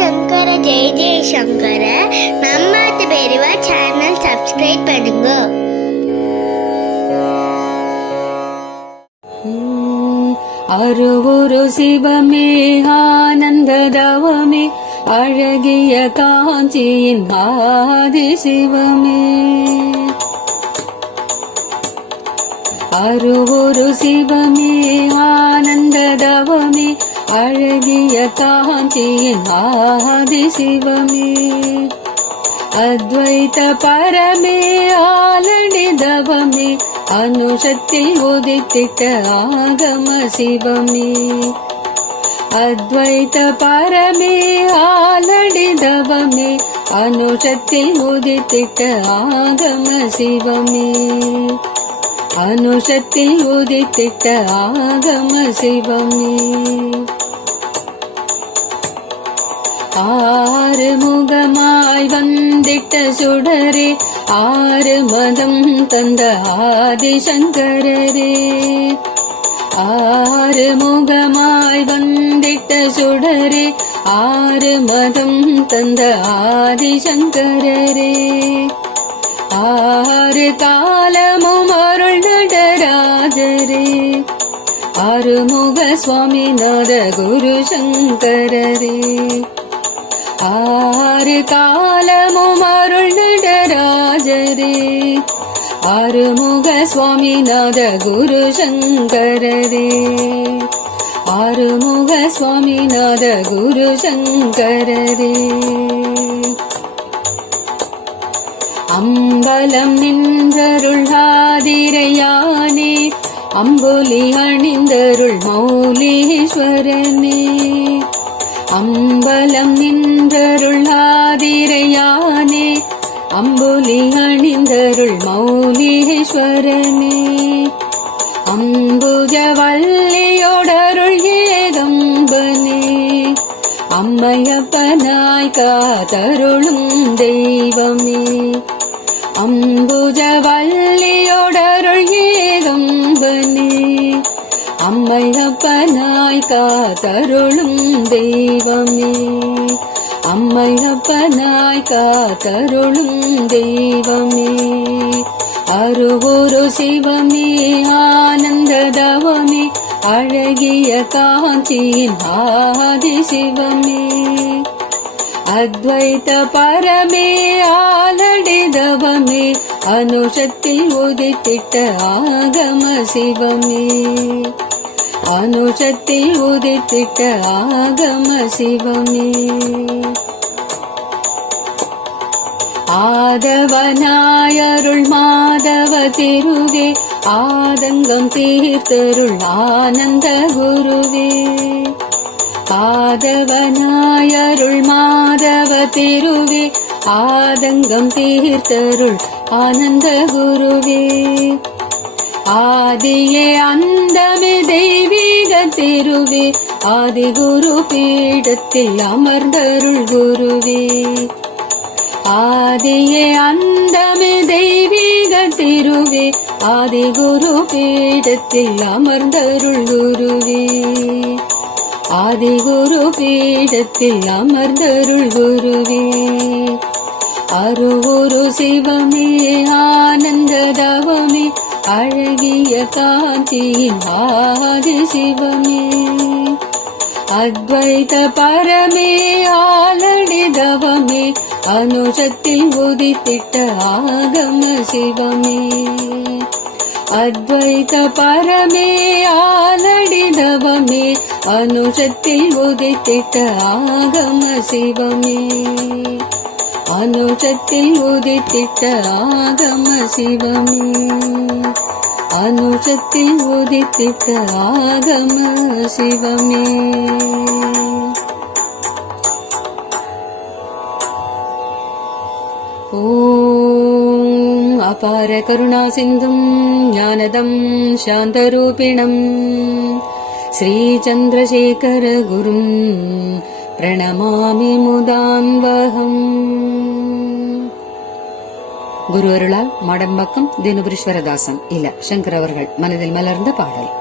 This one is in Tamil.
சங்கர ஜெய ஜெயசங்கர. நம்ம பெரியவா சேனல் சப்ஸ்கிரைப் பண்ணுங்க. அருவுரு சிவமே ஆனந்த தவமே அழகிய காஞ்சியின் ஆதி சிவமே. அருவுரு சிவமே ஆனந்த தவமே அழகிய காஞ்சியின் ஆதி சிவமே. அத்வைத பரமே ஆலடி தவமே அனுஷத்தில் உதித்திட்ட ஆகம சிவமே. அத்வைத பரமே ஆலடி தவமே அனுஷத்தில் உதித்திட்ட ஆகம சிவமே. அனுஷத்தில் உதித்திட்ட ஆகம சிவமே. ஆறு முகமாய் வந்திட்ட சுடரே ஆறு மதம் தந்த ஆதிசங்கரரே. ஆறு முகமாய் வந்திட்ட சுடரே ஆறு மதம் தந்த ஆதிசங்கரரே. ஆறு காலமும் அருள் நடராஜரே. ஆறுமுக சுவாமிநாத குரு சங்கரரே. ஆறு காலமும் அருள் நடராஜரே. ஆறுமுக சுவாமிநாத குரு சங்கரரே. ஆறுமுக சுவாமிநாத குரு சங்கரரே. அம்பலம் நின்றருள் ஆதிரையானே அம்புலி அணிந்தருள் மௌலீஸ்வரனே. அம்பலம் நின்றருள் ஆதிரையானே அம்புலி அணிந்தருள் மௌலீஸ்வரனே. அம்புஜ வல்லியோடருள் ஏகம்பனே அம்மையப்பனாய் காத்தருளும் தெய்வமே. அம்புஜ வல்லியோடருள் ஏகம்பனே அம்மையப்பனாய் காத்தருளும் தெய்வமே. அம்மையப்பனாய் காத்தருளும் தெய்வமே. அருவுரு சிவமே ஆனந்த தவமே அழகிய காஞ்சியின் ஆதி சிவமே. அத்வைத பரமே ஆலடி தவமே அனுஷத்தில் உதித்திட்ட ஆகம சிவமே. அனுஷத்தில் உதித்திட்ட ஆகம சிவமே. ஆதவனாயருள் மாதவ திருவே ஆதங்கம் தீர்த்தருள் ஆனந்த குருவே. ஆதவனாயருள் மாதவ திருவே ஆதங்கம் தீர்த்தருள் ஆனந்த குருவே. ஆதியே அந்தமே தெய்வீக திருவே ஆதி குரு பீடத்தில் அமர்ந்தருள் குருவே. ஆதியே அந்தமே தெய்வீக திருவே ஆதி குரு பீடத்தில் அமர்ந்தருள் குருவே. ஆதி குரு பீடத்தில் அமர்ந்தருள் குருவே. அருவுரு சிவமே ஆனந்த தவமே அழகிய காஞ்சியின் ஆதி சிவமே. அத்வைத பரமே ஆலடி தவமே அனுஷத்தில் உதித்திட்ட ஆகம சிவமே. அத்வைத பரமே ஆலடி தவமே அனுஷத்தில் உதித்திட்ட ஆகம சிவமே. அனுஷத்தில் உதித்திட்ட ஆகம சிவமே. அனுஷத்தில் உதித்திட்ட ஆகம சிவமே. ஓம் அபார கருணா சிந்தும் ஞானதம் சாந்தரூபிணம் ஸ்ரீ சந்திரசேகர குரும் பிரணமாமி முதான்வகம். குரு அருளால் மடம்பக்கம் தினபுரீஸ்வரதாசன் இல்ல சங்கர் அவர்கள் மனதில் மலர்ந்த பாடல்.